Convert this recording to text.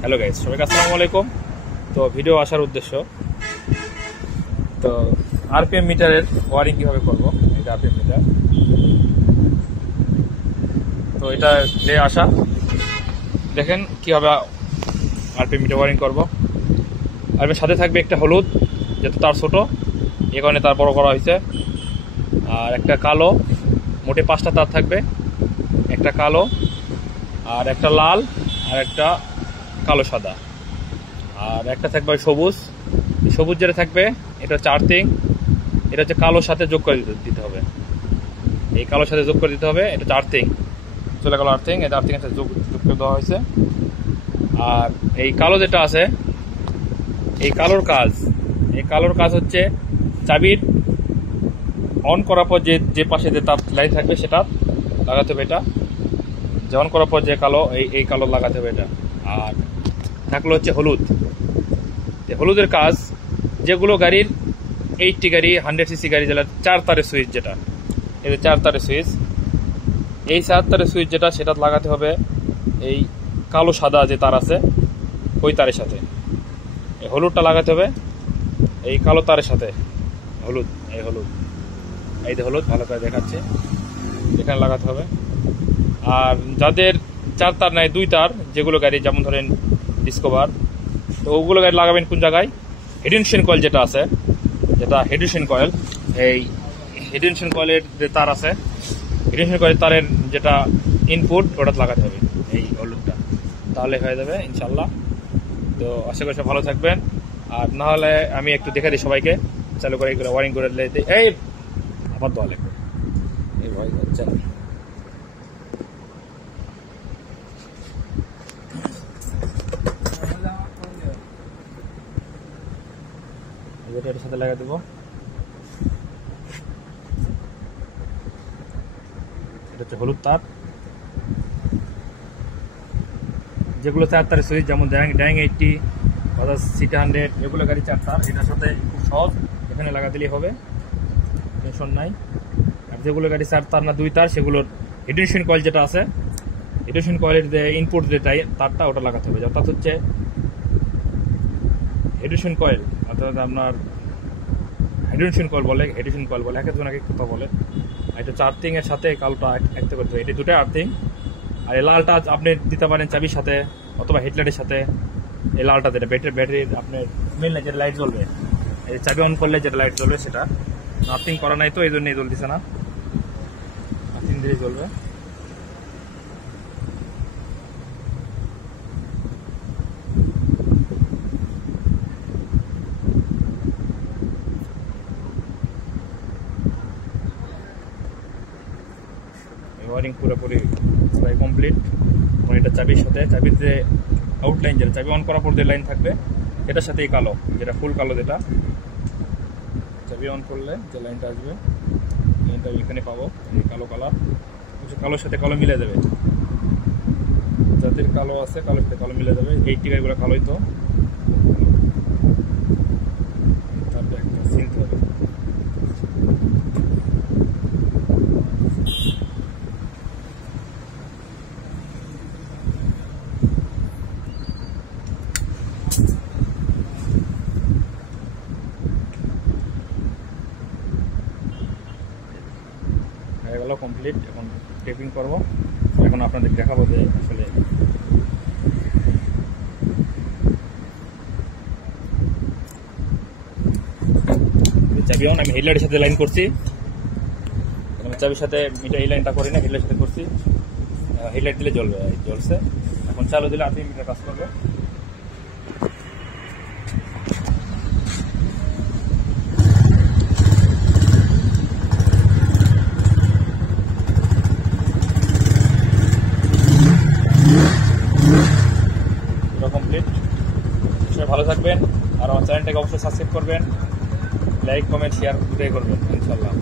Hello guys, সবাইকে আসসালামু আলাইকুম। তো ভিডিও আসার উদ্দেশ্য, তো আরপিএম মিটারের ওয়ারিং কিভাবে করব। এটা আরপিএম মিটার, তো এটা যে আসা দেখেন কিভাবে আরপিএম মিটার ওয়ারিং করব। আর সাথে থাকবে একটা হলুদ, যেহেতু তার ছোট এ কারণে তার বড় করা হয়েছে, আর একটা কালো, মোটে 5টা তার থাকবে, একটা কালো আর একটা লাল আর একটা কালো সাদা, আর একটা থাকবে সবুজ। সবুজ যেটা থাকবে এটা হচ্ছে আর্থিং, এটা হচ্ছে কালোর সাথে যোগ করে দিতে হবে। এই কালোর সাথে যোগ করে দিতে হবে, এটা হচ্ছে আর্থিং, চলে গেল আর্থিং। এটা আর্থিংয়ের সাথে যোগ করে দেওয়া হয়েছে। আর এই কালো যেটা আছে, এই কালোর কাজ হচ্ছে চাবির অন করার পর যে পাশে যে তার লাইন থাকবে সেটা লাগাতে হবে। এটা যে অন করার পর যে কালো, এই কালো লাগাতে হবে এটা। আর থাকলো হচ্ছে হলুদ। হলুদের কাজ, যেগুলো গাড়ির 80 গাড়ি 100cc গাড়ি যেটা 4 তারের সুইচ, যেটা এই 4 তারের সুইচ, এই 4 তারের সুইচ যেটা, সেটা লাগাতে হবে এই কালো সাদা যে তার আছে ওই তারের সাথে। এই হলুদটা লাগাতে হবে এই কালো তারের সাথে। হলুদ, এই যে হলুদ ভালো করে দেখাচ্ছে, এখানে লাগাতে হবে। আর যাদের 4 তার নাই, 2 তার যেগুলো গাড়ি, যেমন ধরেন ডিসকভার, তো ওগুলো গাড়ি লাগাবেন কোন জায়গায়, হেডেনশন কয়েল যেটা আছে, যেটা হেডেনশন কয়েল, এই হেডেনশন কয়েলের যে তার আছে, হেডেনশন কয়েলের তারের যেটা ইনপুট, ওটা লাগাতে হবে এই হলুদটা, তাহলে হয়ে যাবে ইনশাল্লাহ। তো আশা করি সব ভালো থাকবেন। আর না হলে আমি একটু দেখে দিই সবাইকে, চালু করে এগুলো ওয়ারিং করে দিই। এই আবার দোয়া লাগবে, এই ভয় হচ্ছে না। এটার সাথে লাগাই দেবো। এটা হচ্ছে হলুদ তার, যেগুলো 4 তারের সুইচ, যেমন ড্যাং 80 অর্থাৎ সিটি 100, এগুলো গাড়ি 4 তার। এটার সাথে খুব সহজ, এখানে লাগা দিলেই হবে, টেনশন নাই। আর যেগুলো গাড়ি 4 তার না 2 তার, সেগুলোর হেডেনশন কয়েল যেটা আছে, হেডেনশন কয়েলের যে ইনপুট যেটা তারটা, ওটা লাগাতে হবে। অর্থাৎ হচ্ছে হেডেনশন কয়েল, অর্থাৎ আপনার হেডেনশন কয়েল বলে, এক একজন এক এক কথা বলে। এটা হচ্ছে আর্থিং এর সাথে কালোটা একতে করতে হবে, এটা দুটোই আর্থিং। আর এই লালটা আপনি দিতে পারেন চাবির সাথে অথবা হেডলাইটের সাথে। এই লালটা যেটা ব্যাটারির আপনার মেন লাইট, যেটা লাইট জ্বলবে, এই চাবি অন করলে যেটা লাইট জ্বলবে, সেটা আর্থিং করা নাই, তো এই জন্যই জ্বলতেছে না, আর্থিং দিলেই জ্বলবে। ওয়ারিং পুরোপুরি প্রায় কমপ্লিট। এটা চাবির সাথে, চাবির যে আউটলাইন, যেটা চাবি অন করার পর যে লাইন থাকবে, এটার সাথেই কালো, যেটা ফুল কালো, যেটা চাবি অন করলে যে লাইনটা আসবে, লাইনটা এখানে পাবো, এই কালো কালার। কালোর সাথে কালো মিলে যাবে, যাদের কালো আছে কালোর সাথে কালো মিলে যাবে। এই টিকাগুলো কালোই, তো তারপরে একটা চিনতে হবে। হয়ে গেল কমপ্লিট। এখন টেপিং করব, এখন আপনাদের দেখাবো যে আসলে চাবি অন। আমি হেডলাইটের সাথে লাইন করছি, চাবির সাথে মিটার এই লাইনটা করি না, হেডলাইটের সাথে করছি। হেডলাইট দিলে জ্বলবে, জ্বলছে। এখন চালু দিলে আপনি মিটার কাজ করবে। কমপ্লিট। সবাই ভালো থাকবেন, আর আমার চ্যানেলটাকে অবশ্যই সাবস্ক্রাইব করবেন, লাইক কমেন্ট শেয়ার দুটোই করবেন ইনশাল্লাহ।